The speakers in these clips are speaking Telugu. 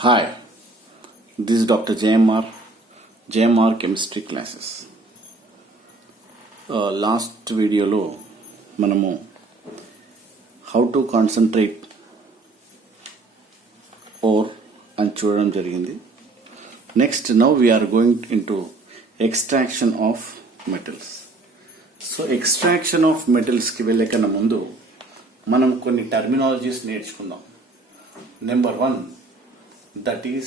Hi, this is Dr. JMR Chemistry Classes. Last వీడియోలో మనము హౌ టు కాన్సన్ట్రేట్ ఓర్ అని చూడడం జరిగింది. Next now we are going into extraction of metals. So extraction of మెటల్స్కి వెళ్ళే కన్నా ముందు మనం కొన్ని టర్మినాలజీస్ నేర్చుకుందాం. Number 1, that is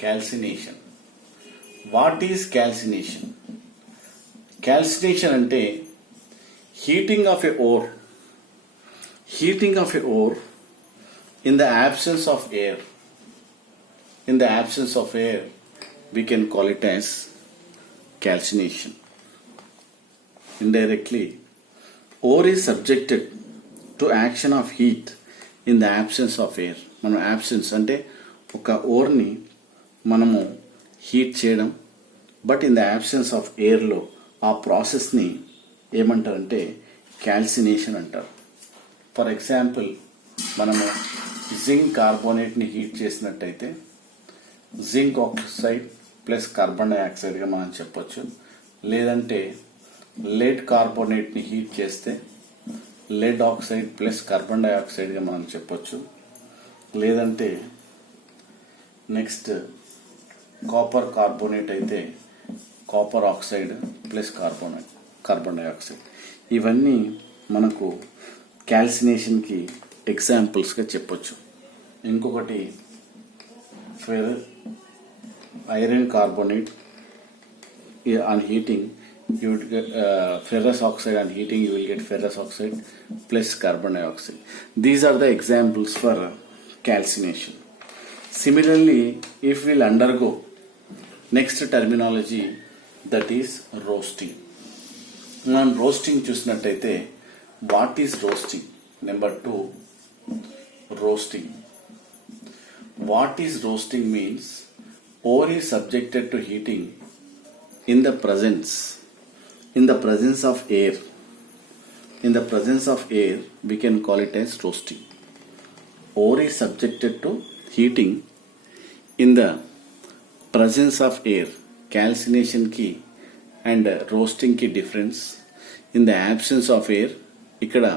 calcination. What is calcination? Calcination ante heating of a ore in the absence of air. In the absence of air, we can call it as calcination. Indirectly, ore is subjected to action of heat in the absence of air. మనం absence అంటే ఒక ఓర్ని మనము హీట్ చేయడం, but in the absence of ఎయిర్లో ఆ ప్రాసెస్ని ఏమంటారంటే క్యాల్సినేషన్ అంటారు. ఫర్ ఎగ్జాంపుల్, మనము జింక్ కార్బోనేట్ని హీట్ చేసినట్టయితే జింక్ ఆక్సైడ్ ప్లస్ కార్బన్ డైఆక్సైడ్గా మనం చెప్పొచ్చు. లేదంటే లెడ్ కార్బోనేట్ని హీట్ చేస్తే లెడ్ ఆక్సైడ్ ప్లస్ కార్బన్ డైఆక్సైడ్గా మనం చెప్పొచ్చు. లేదంటే నెక్స్ట్ కాపర్ కార్బోనేట్ అయితే copper oxide plus carbon dioxide. ఇవన్నీ మనకు క్యాల్సినేషన్కి ఎగ్జాంపుల్స్గా చెప్పొచ్చు. ఇంకొకటి iron carbonate on heating you would get ferrous oxide. On heating you will get ferrous oxide plus carbon dioxide. These are the examples for calcination. Similarly, if we'll undergo next terminology, that is roasting. మనం రోస్టింగ్ చూసినట్టయితే what is roasting? Number 2, roasting. What is roasting means ore is subjected to heating in the presence of air. In the presence of air, we can call it as roasting. Ore is subjected to heating in the presence of air. Calcination ki and roasting ki difference. In the absence of air, ikkada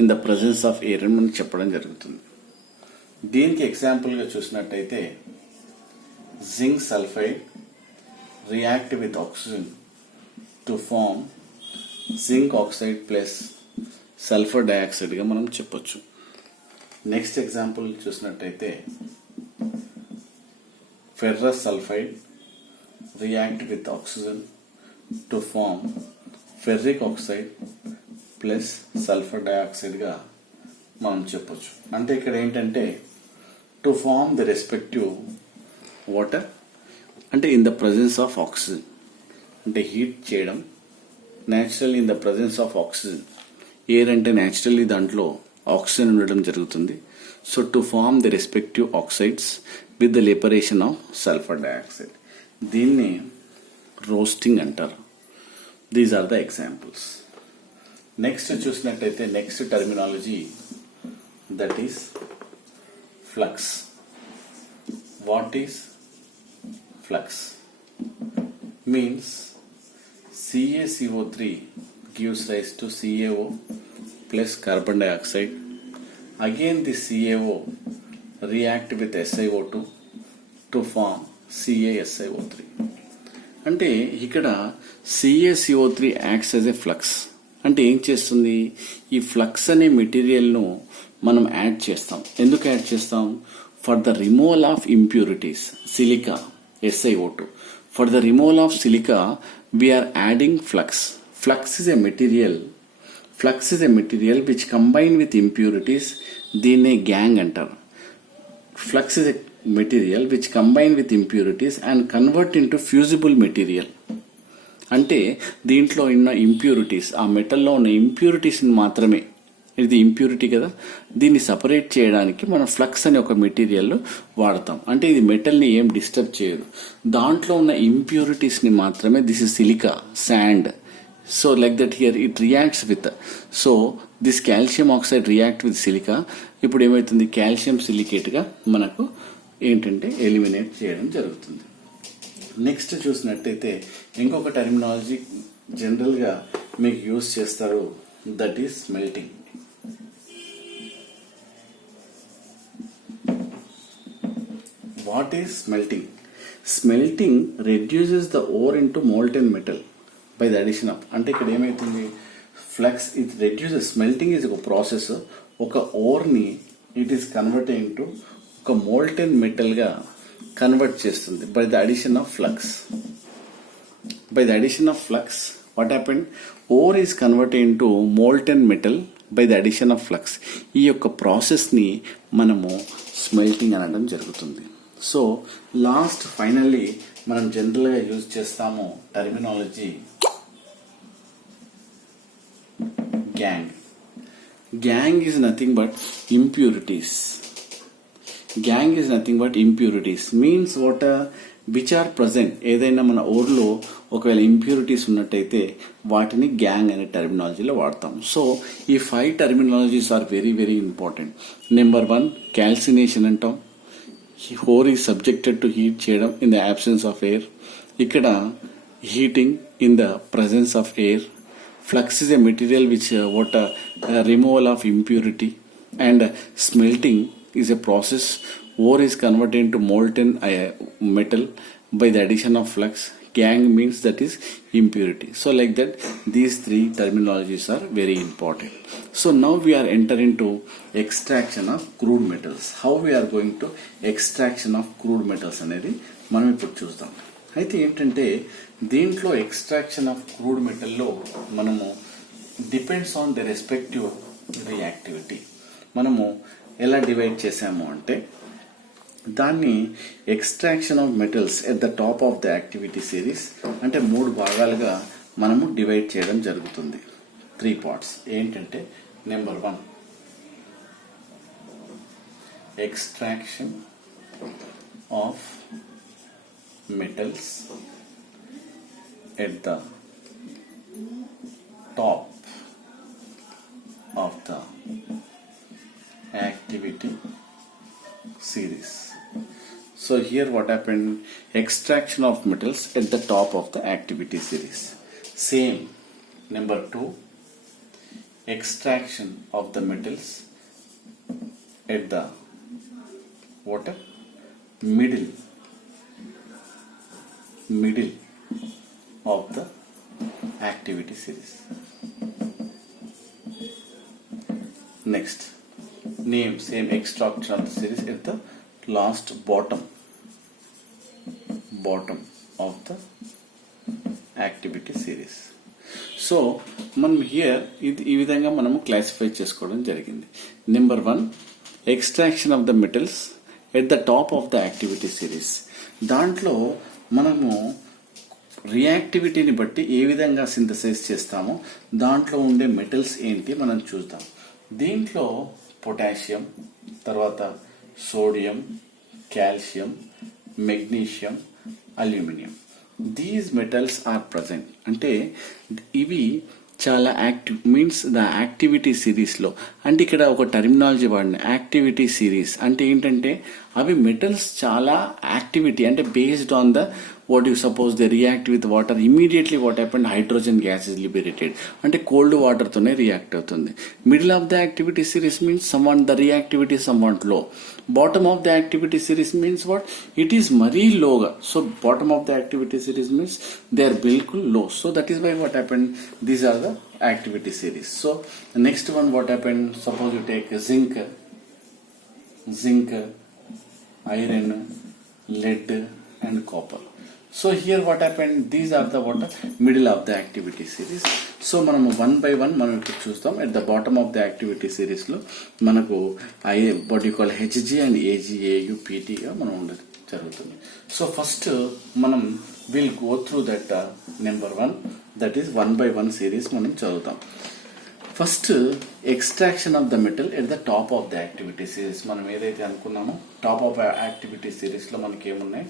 in the presence of air అని మనం చెప్పడం జరుగుతుంది. దీనికి ఎగ్జాంపుల్గా చూసినట్టయితే zinc sulphide react with oxygen to form zinc oxide plus sulfur dioxide గా మనం చెప్పొచ్చు. నెక్స్ట్ ఎగ్జాంపుల్ చూసినట్టయితే ferrous sulphide react with oxygen to form ferric oxide plus sulphur dioxide గా మనం చెప్పొచ్చు. అంటే ఇక్కడ ఏంటంటే to form the respective water అంటే in the presence of oxygen, అంటే హీట్ చేయడం naturally in the presence of oxygen. Air అంటే న్యాచురల్లీ దాంట్లో ఆక్సిజన్ ఉండడం జరుగుతుంది. So to form the respective oxides with the liberation of sulphur dioxide. దీన్ని రోస్టింగ్ అంటారు. These are the examples. Next చూసినట్టయితే next terminology that is flux. What is flux? Means CaCO3 gives rise to CaO plus carbon dioxide. Again the CaO react with SiO2 to form CaSiO3. అంటే ఇక్కడ CaCO3 acts as a flux. అంటే ఏం చేస్తుంది? ఈ ఫ్లక్స్ అనే మెటీరియల్ను మనం యాడ్ చేస్తాం. ఎందుకు యాడ్ చేస్తాం? For the removal of impurities, silica, SiO2. For the removal of silica, we are adding flux. Flux is a material which combine with impurities. దీన్నే గ్యాంగ్ అంటారు. Flux is a material which combine with impurities and convert into fusible material. అంటే దీంట్లో ఉన్న ఇంప్యూరిటీస్, ఆ మెటల్లో ఉన్న ఇంప్యూరిటీస్ని మాత్రమే, ఇది ఇంప్యూరిటీ కదా, దీన్ని సపరేట్ చేయడానికి మనం ఫ్లక్స్ అనే ఒక మెటీరియల్ వాడతాం. అంటే ఇది మెటల్ని ఏం డిస్టర్బ్ చేయదు, దాంట్లో ఉన్న ఇంప్యూరిటీస్ని మాత్రమే. This is silica, sand. So like that here it reacts with, so this calcium oxide react with silica. ఇప్పుడు ఏమవుతుంది? కాల్షియం సిలికేట్గా మనకు ఏంటంటే ఎలిమినేట్ చేయడం జరుగుతుంది. నెక్స్ట్ చూసినట్టయితే ఇంకొక టెర్మినాలజీ జనరల్గా మీకు యూజ్ చేస్తారు, that is smelting. What is smelting? Smelting reduces the ore into molten metal by the addition of, అంటే ఇక్కడ ఏమవుతుంది, flux it reduces. Smelting is ఒక ప్రాసెస్, ఒక ఓర్ని ఇట్ ఈస్ కన్వర్ట్ ఇంటూ ఒక మోల్టెన్ మెటల్గా కన్వర్ట్ చేస్తుంది by the addition of flux. By the addition of flux what happened, ore is convert into molten metal by the addition of flux. ఈ యొక్క ప్రాసెస్ని మనము స్మెల్టింగ్ అనడం జరుగుతుంది. సో లాస్ట్ ఫైనల్లీ మనం జనరల్గా యూజ్ చేస్తాము terminology gangue. Gangue is nothing but impurities. Gangue is nothing but impurities means what which are present. ఏదైనా మన ఓర్లో ఒకవేళ ఇంప్యూరిటీస్ ఉన్నట్టయితే వాటిని గ్యాంగ్ అనే టర్మినాలజీలో వాడతాం. సో ఈ 5 terminologies are very very important. Number 1 calcination అంటాం. Ore is subjected to heat చేయడం in the absence of air. ఇక్కడ heating in the presence of air. Flux is a material which removal of impurity, and smelting is a process. Ore is converted into molten metal by the addition of flux. Gang means that is impurity. So like that, these 3 terminologies are very important. So now we are entering into extraction of crude metals. How we are going to extraction of crude metals అనేది మనం ఇప్పుడు చూద్దాం. అయితే ఏంటంటే దీంట్లో ఎక్స్ట్రాక్షన్ ఆఫ్ క్రూడ్ మెటల్లో మనము depends on the respective reactivity. మనము ఎలా డివైడ్ చేసాము అంటే దాన్ని extraction of metals at the top of the activity series అంటే 3 భాగాలుగా మనము డివైడ్ చేయడం జరుగుతుంది. 3 పార్ట్స్ ఏంటంటే, number 1 extraction of metals at the top of the activity series. So here what happened, extraction of metals at the top of the activity series. Same, number 2 extraction of the metals at the middle of the activity series. Next, name same extraction of the series at the last bottom of the activity series. So మనం హియర్ ఈ విధంగా మనము క్లాసిఫై చేసుకోవడం జరిగింది. Number 1 extraction of the metals at the top of the activity series. దాంట్లో మనము రియాక్టివిటీని బట్టి ఏ విధంగా సింథసైజ్ చేస్తామో దాంట్లో ఉండే మెటల్స్ ఏంటి మనం చూద్దాం. దీంట్లో పొటాషియం, తర్వాత sodium, calcium, magnesium, aluminium, these metals are present. అంటే ఇవి చాలా యాక్టివ్ మీన్స్ ద యాక్టివిటీ సిరీస్లో. అంటే ఇక్కడ ఒక టర్మినాలజీ వాడిన యాక్టివిటీ సిరీస్ అంటే ఏంటంటే అవి మెటల్స్ చాలా యాక్టివిటీ అంటే based on the what you suppose they react with water, immediately what happened, hydrogen gas is liberated అంటే కోల్డ్ వాటర్తోనే రియాక్ట్ అవుతుంది. Middle of the activity series means someone the reactivity someone low. Bottom of the activity series means what, it is మరీ లోగా. So bottom of the activity series means they are బిల్కుల్ low. So that is why what happened, these are the activity series. So next one what happened, suppose you take zinc, iron, lead and copper. So here what happened, these are the middle of the activity series. So మనము 1 by 1 మనం ఇప్పుడు చూస్తాం. at the bottom of the activity series లో మనకు what you call Hg and Ag, Au, Pt గా మనం ఉండదు జరుగుతుంది. సో ఫస్ట్ మనం will go through that number 1, that is 1 by 1 series మనం చదువుతాం. First extraction of the metal at the top of the activity series. మనం ఏదైతే అనుకున్నామో టాప్ ఆఫ్ యాక్టివిటీ సిరీస్లో మనకి ఏమున్నాయి,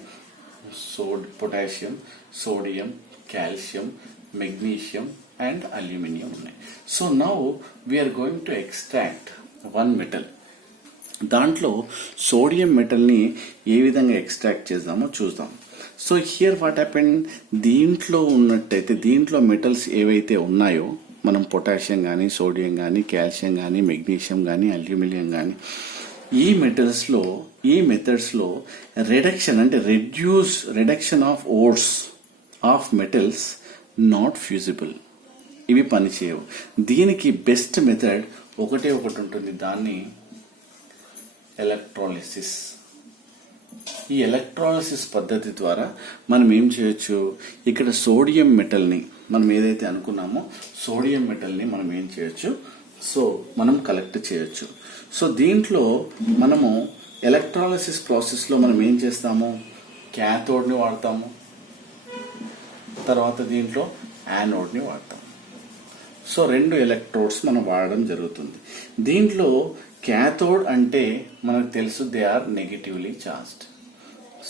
potassium, sodium, calcium, magnesium and aluminium ఉన్నాయి. So now we are going to extract 1 metal. దాంట్లో సోడియం మెటల్ని ఏ విధంగా ఎక్స్ట్రాక్ట్ చేద్దామో చూద్దాం. సో హియర్ వాట్ హ్యాపెన్, దీంట్లో ఉన్నట్టయితే దీంట్లో మెటల్స్ ఏవైతే ఉన్నాయో మనం పొటాషియం కానీ సోడియం కానీ కాల్షియం కానీ మెగ్నీషియం కానీ అల్యూమినియం కానీ ఈ మెథడ్స్లో రిడక్షన్ అంటే reduction of ఓర్స్ of metals not fusible, ఇవి పనిచేయవు. దీనికి బెస్ట్ మెథడ్ ఒకటి ఉంటుంది, దాన్ని ఎలక్ట్రాలిసిస్. ఈ ఎలక్ట్రాలిసిస్ పద్ధతి ద్వారా మనం ఏం చేయొచ్చు, ఇక్కడ సోడియం మెటల్ని మనం ఏదైతే అనుకున్నామో సోడియం మెటల్ని మనం ఏం చేయొచ్చు, సో మనం కలెక్ట్ చేయొచ్చు. సో దీంట్లో మనము ఎలక్ట్రాలిసిస్ ప్రాసెస్లో మనం ఏం చేస్తాము, క్యాథోడ్ని వాడతాము, తర్వాత దీంట్లో యానోడ్ని వాడతాం. సో 2 ఎలక్ట్రోడ్స్ మనం వాడడం జరుగుతుంది. దీంట్లో క్యాథోడ్ అంటే మనకు తెలుసు, they are negatively charged.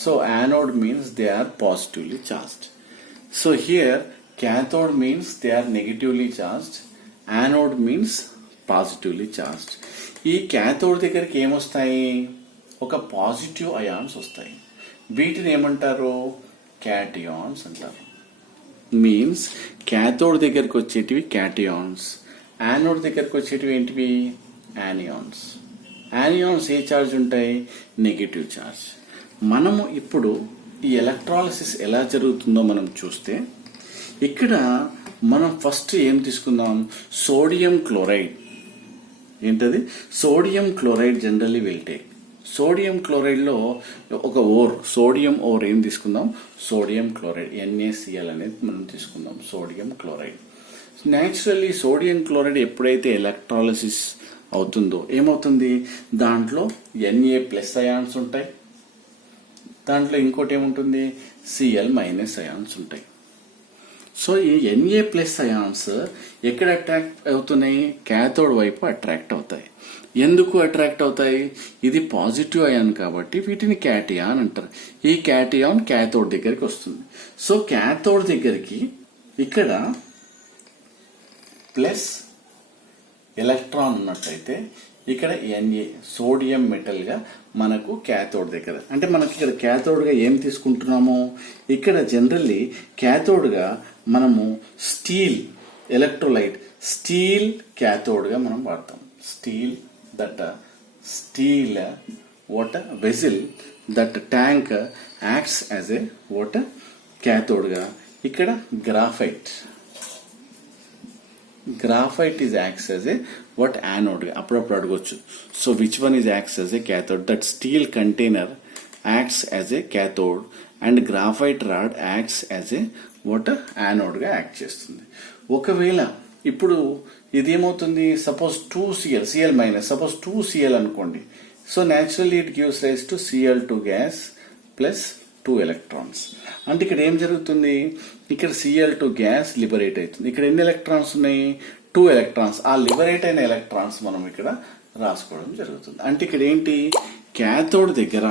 So anode means they are positively charged. So here cathode means they are negatively charged, anode means positively charged. ఈ క్యాథోడ్ దగ్గరికి ఏమొస్తాయి, ఒక పాజిటివ్ అయాన్స్ వస్తాయి. వీటిని ఏమంటారు, క్యాటియాన్స్ అంటారు. మీన్స్ క్యాథోడ్ దగ్గరికి వచ్చేటివి క్యాటియాన్స్, యానోడ్ దగ్గరికి వచ్చేటివి ఏంటివి, యానియాన్స్. యానియాన్స్ ఏ ఛార్జ్ ఉంటాయి, నెగిటివ్ ఛార్జ్. మనము ఇప్పుడు ఈ ఎలక్ట్రాలిసిస్ ఎలా జరుగుతుందో మనం చూస్తే, ఇక్కడ మనం ఫస్ట్ ఏం తీసుకుందాం, సోడియం క్లోరైడ్. ఏంటది, sodium chloride generally will take. Sodium క్లోరైడ్లో ఒక సోడియం ఓర్ ఏం తీసుకుందాం, సోడియం క్లోరైడ్, NaCl అనేది మనం తీసుకుందాం, sodium chloride. Naturally sodium chloride ఎప్పుడైతే ఎలక్ట్రాలిసిస్ అవుతుందో ఏమవుతుంది, దాంట్లో Na+ అయాన్స్ ఉంటాయి, దాంట్లో ఇంకోటి ఏముంటుంది, Cl- అయాన్స్ ఉంటాయి. సో ఈ Na+ అయాన్స్ ఎక్కడ అట్రాక్ట్ అవుతున్నాయి, క్యాథోడ్ వైపు అట్రాక్ట్ అవుతాయి. ఎందుకు అట్రాక్ట్ అవుతాయి, ఇది పాజిటివ్ అయాన్ కాబట్టి వీటిని క్యాటియాన్ అంటారు. ఈ క్యాటియాన్ క్యాథోడ్ దగ్గరికి వస్తుంది. సో క్యాథోడ్ దగ్గరికి ఇక్కడ ప్లస్ ఎలక్ట్రాన్ ఉన్నట్టయితే ఇక్కడ Na సోడియం మెటల్ గా మనకు క్యాథోడ్ దగ్గర, అంటే మనకి ఇక్కడ క్యాథోడ్ గా ఏం తీసుకుంటున్నామో, ఇక్కడ జనరల్లీ క్యాథోడ్ గా మనము స్టీల్ ఎలక్ట్రోలైట్, స్టీల్ క్యాథోడ్ గా మనం వాడతాం. Steel water వెజిల్, that tank acts as A water cathode గా. ఇక్కడ graphite is acts as a what anode. అప్పుడప్పుడు అడగొచ్చు, so which one is acts as a cathode? That steel container acts as a cathode and graphite rod acts as a what anode గా యాక్ట్ చేస్తుంది. ఒకవేళ ఇప్పుడు ఇది ఏమవుతుంది, suppose 2Cl, Cl- suppose 2Cl అనుకోండి. So naturally it gives rise to Cl2 gas plus 2 electrons. అంటే ఇక్కడ ఏం జరుగుతుంది, ఇక్కడ Cl2 గ్యాస్ లిబరేట్ అవుతుంది. ఇక్కడ ఎన్ని ఎలక్ట్రాన్స్ ఉన్నాయి, 2 ఎలక్ట్రాన్స్. ఆ లిబరేట్ అయిన ఎలక్ట్రాన్స్ మనం ఇక్కడ రాసుకోవడం జరుగుతుంది. అంటే ఇక్కడ ఏంటి, క్యాథోడ్ దగ్గర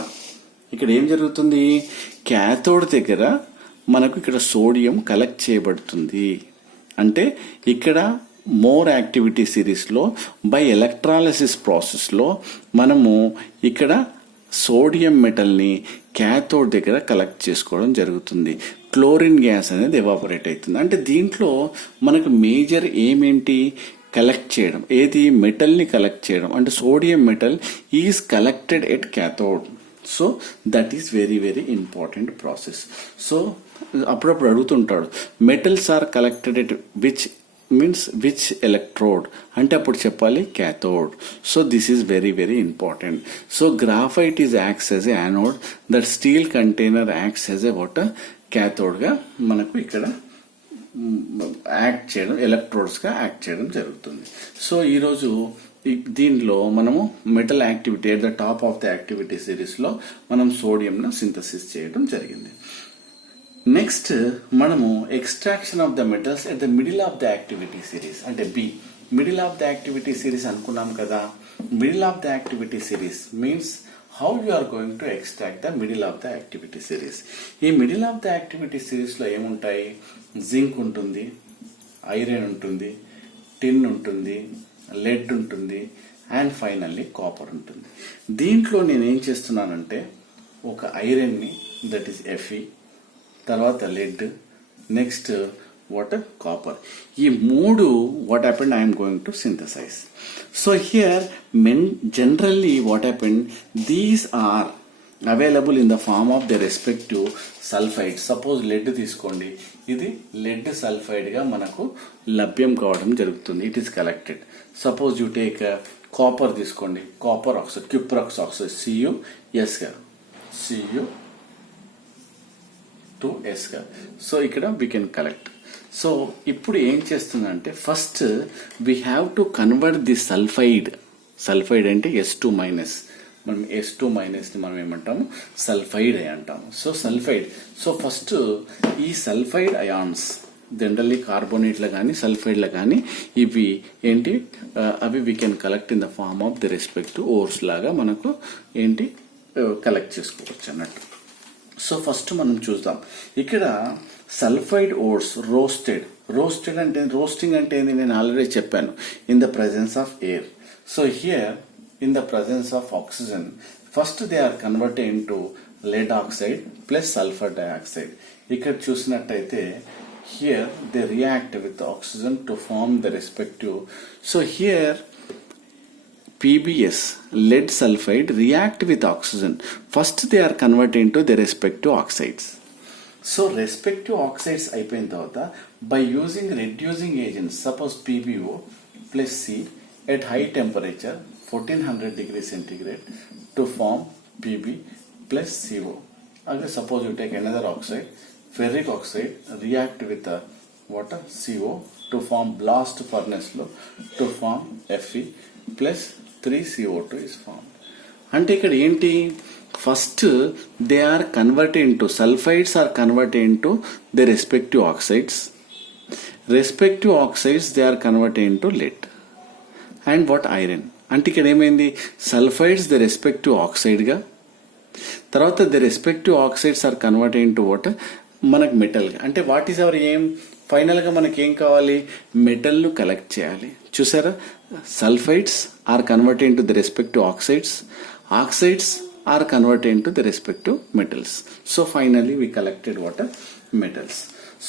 ఇక్కడ ఏం జరుగుతుంది, క్యాథోడ్ దగ్గర మనకు ఇక్కడ సోడియం కలెక్ట్ చేయబడుతుంది. అంటే ఇక్కడ మోర్ యాక్టివిటీ సిరీస్లో బై ఎలక్ట్రాలిసిస్ ప్రాసెస్లో మనము ఇక్కడ సోడియం మెటల్ని క్యాథోడ్ దగ్గర కలెక్ట్ చేసుకోవడం జరుగుతుంది. క్లోరిన్ గ్యాస్ అనేది ఎవాపరేట్ అవుతుంది. అంటే దీంట్లో మనకు మేజర్ ఏమేంటి, కలెక్ట్ చేయడం, ఏది మెటల్ని కలెక్ట్ చేయడం. అంటే sodium metal is collected at cathode. So that is very very important process. So అప్పుడప్పుడు అడుగుతుంటాడు, metals are collected at which electrode అంటే అప్పుడు చెప్పాలి cathode. So this is very very important. So graphite is acts as a anode, that steel container acts as a what cathode గా మనకు ఇక్కడ యాక్ట్ చేయడం, ఎలక్ట్రోడ్స్ గా యాక్ట్ చేయడం జరుగుతుంది. సో ఈరోజు దీనిలో మనము metal activity at the top of the activity series లో మనం సోడియంను సింథసిస్ చేయడం జరిగింది. నెక్స్ట్ మనము extraction of the metals at the middle of the activity series, అంటే middle of the activity series అనుకున్నాం కదా. Middle of the activity series means how you are going to extract the middle of the activity series. ఈ middle of the activity series లో ఏముంటాయి, జింక్ ఉంటుంది, ఐరన్ ఉంటుంది, టిన్ ఉంటుంది, లెడ్ ఉంటుంది, అండ్ ఫైనల్లీ కాపర్ ఉంటుంది. దీంట్లో నేను ఏం చేస్తున్నానంటే ఒక ఐరన్ని దట్ ఈస్ Fe, తర్వాత లెడ్, నెక్స్ట్ వాటర్, కాపర్, ఈ మూడు what happened I'm going to synthesize. So here generally what happened, these are available in the form of their respective sulfide. Suppose lead తీసుకోండి, ఇది లెడ్ సల్ఫైడ్ గా మనకు లభ్యం కావడం జరుగుతుంది. It is collected. Suppose you take copper తీసుకోండి, copper oxide, cuprous oxide, CuS గా, Cu2S గా. సో ఇక్కడ వీ కెన్ కలెక్ట్. సో ఇప్పుడు ఏం చేస్తుందంటే first we have to convert the sulphide అంటే S2-, మనం S2- ని మనం ఏమంటాము, సల్ఫైడ్ అంటాము. సో సల్ఫైడ్, సో ఫస్ట్ ఈ సల్ఫైడ్ అయాన్స్ జనరల్లీ కార్బోనేట్ల కానీ సల్ఫైడ్ల కానీ ఇవి ఏంటి, అవి we can collect in the form of the respective ores లాగా మనకు ఏంటి కలెక్ట్ చేసుకోవచ్చు అన్నట్టు. సో ఫస్ట్ మనం చూద్దాం ఇక్కడ సల్ఫైడ్ ఓర్స్ రోస్టెడ్ అంటే, రోస్టింగ్ అంటే ఏంది, నేను ఆల్రెడీ చెప్పాను, in the presence of air. So here in the presence of oxygen first they are converted into lead oxide plus sulfur dioxide. ఇక్కడ చూసినట్టయితే here they react with the oxygen to form the respective. So here PbS, lead sulfide, react with oxygen. First they are converted into their respective oxides. So respective oxides అయిపోయిన తర్వాత by using reducing agents, suppose PbO plus C at high temperature 1400 degrees centigrade to form Pb plus CO. Again suppose you take another oxide, ferric oxide, react with the water CO to form blast furnace low to form Fe plus 3CO2 is formed. అంటే ఇక్కడ ఏంటి, first they are converted into sulphides are converted into the respective oxides they are converted into lead and what iron. అంటే ఇక్కడ ఏమైంది, సల్ఫైడ్స్ ద రెస్పెక్టివ్ ఆక్సైడ్గా, తర్వాత the respective oxides are converted into what మనకు మెటల్గా. అంటే వాట్ ఈస్ అవర్ ఎయిమ్, ఫైనల్గా మనకి ఏం కావాలి, మెటల్ను కలెక్ట్ చేయాలి. చూసారా, sulphides are converted into the respective oxides are converted into the respective metals. So finally we collected what metals.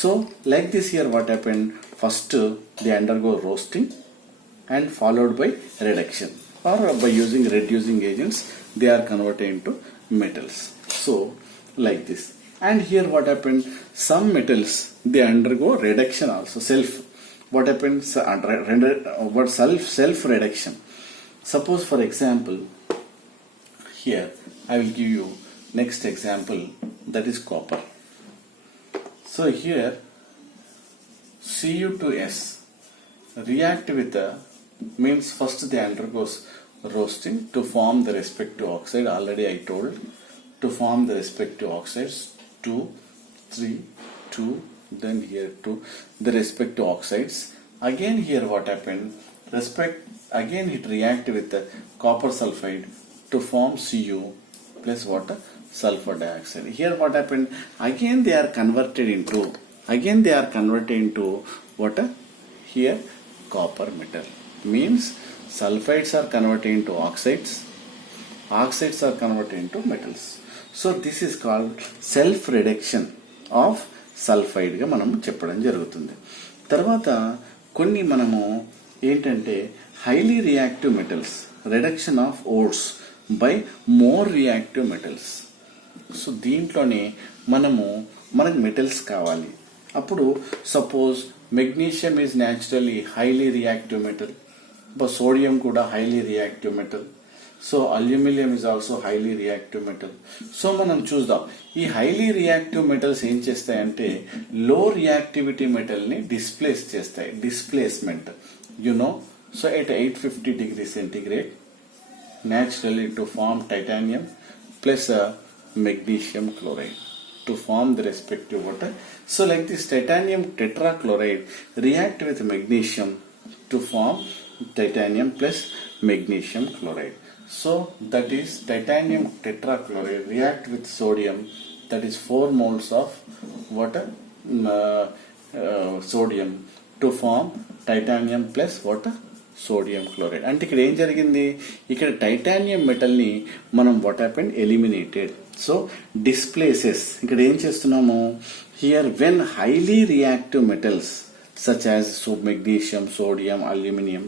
So like this here what happened, first they undergo roasting and followed by reduction, or by using reducing agents they are converted into metals. So like this. And here what happened, some metals they undergo reduction also, what happens, self reduction. Suppose for example here I will give you next example, that is copper. So here Cu2S react with the, means first they undergoes roasting to form the respective oxide, already I told, to form the respective oxides 2, 3, 2, then here 2, the respective oxides. Again here what happened, again it react with the copper sulfide to form Cu plus water, sulfur dioxide. Here what happened, again they are converted into what, here copper metal, means sulfides are converted into oxides are converted into metals. So this is called self reduction of sulfide గా మనం చెప్పడం జరుగుతుంది. తర్వాత కొన్ని మనము ఏంటంటే highly reactive metals, reduction of ores by more reactive metals. So దీంట్లోనే మనకు మెటల్స్ కావాలి. అప్పుడు suppose magnesium is naturally highly reactive metal, sodium కూడా highly reactive metal, so aluminium is also highly reactive metal. So మనం చూద్దాం, ఈ హైలీ రియాక్టివ్ మెటల్స్ ఏం చేస్తాయంటే లో రియాక్టివిటీ మెటల్ని డిస్ప్లేస్ చేస్తాయి, displacement so at 850 degrees centigrade naturally to form titanium plus magnesium chloride to form the respective water. So like this titanium tetrachloride react with magnesium to form titanium plus magnesium chloride. So that is titanium tetrachloride react with sodium, that is 4 moles of water, sodium to form titanium plus water sodium chloride. అంటే ఇక్కడ ఏం జరిగింది, ఇక్కడ టైటానియం మెటల్ ని మనం what happened eliminated. So displaces, ఇక్కడ ఏం చేస్తున్నాము here when highly reactive metals such as magnesium, sodium, aluminium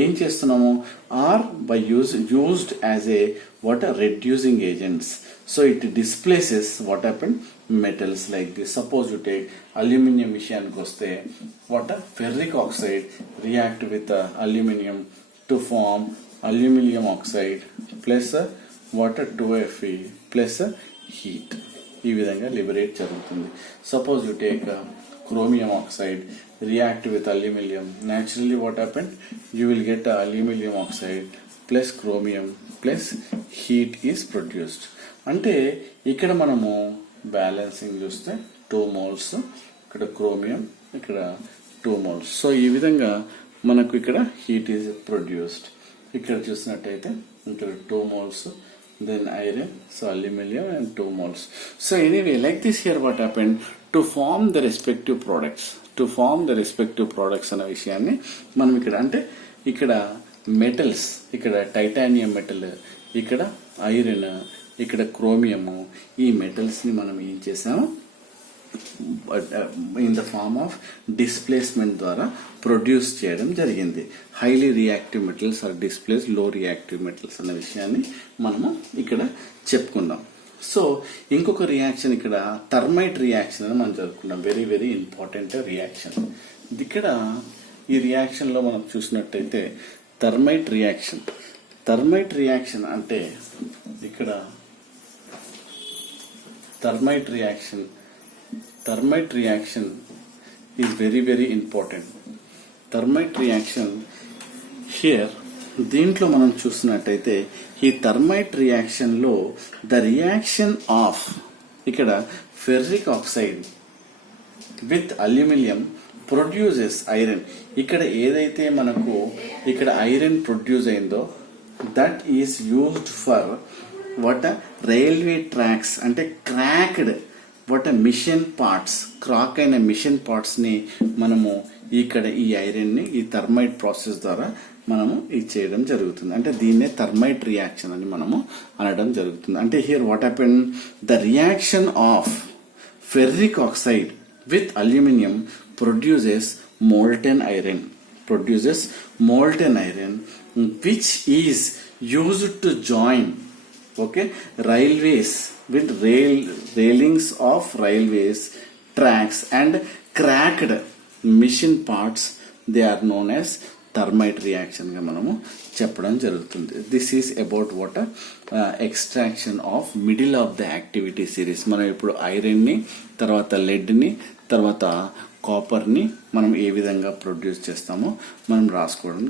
ఏం చేస్తున్నాము are by used as a what reducing agents. So it displaces what happened metals like this. Suppose you take aluminium విషయానికి వస్తే what ferric oxide react with aluminium to form aluminium oxide plus water 2Fe plus heat. ఈ విధంగా లిబరేట్ జరుగుతుంది. Suppose you take chromium oxide react with aluminum, naturally what happened, you will get aluminum oxide plus chromium plus heat is produced. అంటే ఇక్కడ మనము బ్యాలెన్సింగ్ చూస్తే 2 moles, ఇక్కడ క్రోమియం, ఇక్కడ 2 moles. సో ఈ విధంగా మనకు ఇక్కడ హీట్ ఈజ్ ప్రొడ్యూస్డ్. ఇక్కడ చూసినట్టయితే ఇక్కడ 2 moles, then iron, so aluminum and 2 moles. So anyway, like this here what happened, to form the respective products అనే విషయాన్ని మనం ఇక్కడ అంటే ఇక్కడ మెటల్స్, ఇక్కడ టైటానియం మెటల్, ఇక్కడ ఐరన్, ఇక్కడ క్రోమియము, ఈ మెటల్స్ ని మనం ఏం చేసాము in the form of displacement ద్వారా ప్రొడ్యూస్ చేయడం జరిగింది. Highly reactive metals are displace low reactive metals అనే విషయాన్ని మనము ఇక్కడ చెప్పుకుందాం. సో ఇంకొక రియాక్షన్ ఇక్కడ థర్మైట్ రియాక్షన్ అని మనం జరుపుకున్నాం. Very very important reaction. ఇక్కడ ఈ రియాక్షన్ లో మనం చూసినట్టయితే థర్మైట్ రియాక్షన్ అంటే ఇక్కడ thermite reaction is very very important. Thermite reaction here దీంట్లో మనం చూసినట్టయితే ఈ థర్మైట్ రియాక్షన్ లో ద రియాక్షన్ ఆఫ్ ఇక్కడ ferric oxide with aluminium produces iron. ఇక్కడ ఏదైతే మనకు ఇక్కడ ఐరన్ ప్రొడ్యూస్ అయిందో that is used for what railway tracks, అంటే cracked what machine parts, crack అయిన మిషన్ పార్ట్స్ ని మనము ఇక్కడ ఈ ఐరన్ ని ఈ థర్మైట్ ప్రాసెస్ ద్వారా మనము ఇది చేయడం జరుగుతుంది. అంటే దీన్నే థర్మైట్ రియాక్షన్ అని మనము అనడం జరుగుతుంది. అంటే here what happen, the reaction of ferric oxide with aluminium produces molten iron which is used to join railways with railings of railways tracks and cracked machine parts. They are known as thermite reaction గా మనము చెప్పడం జరుగుతుంది. This is about what extraction of middle of the activity series. మనం ఇప్పుడు ఐరన్ ని, తర్వాత లెడ్ ని, తర్వాత కాపర్ ని మనం ఏ విధంగా ప్రొడ్యూస్ చేస్తామో మనం తెలుసుకోవడం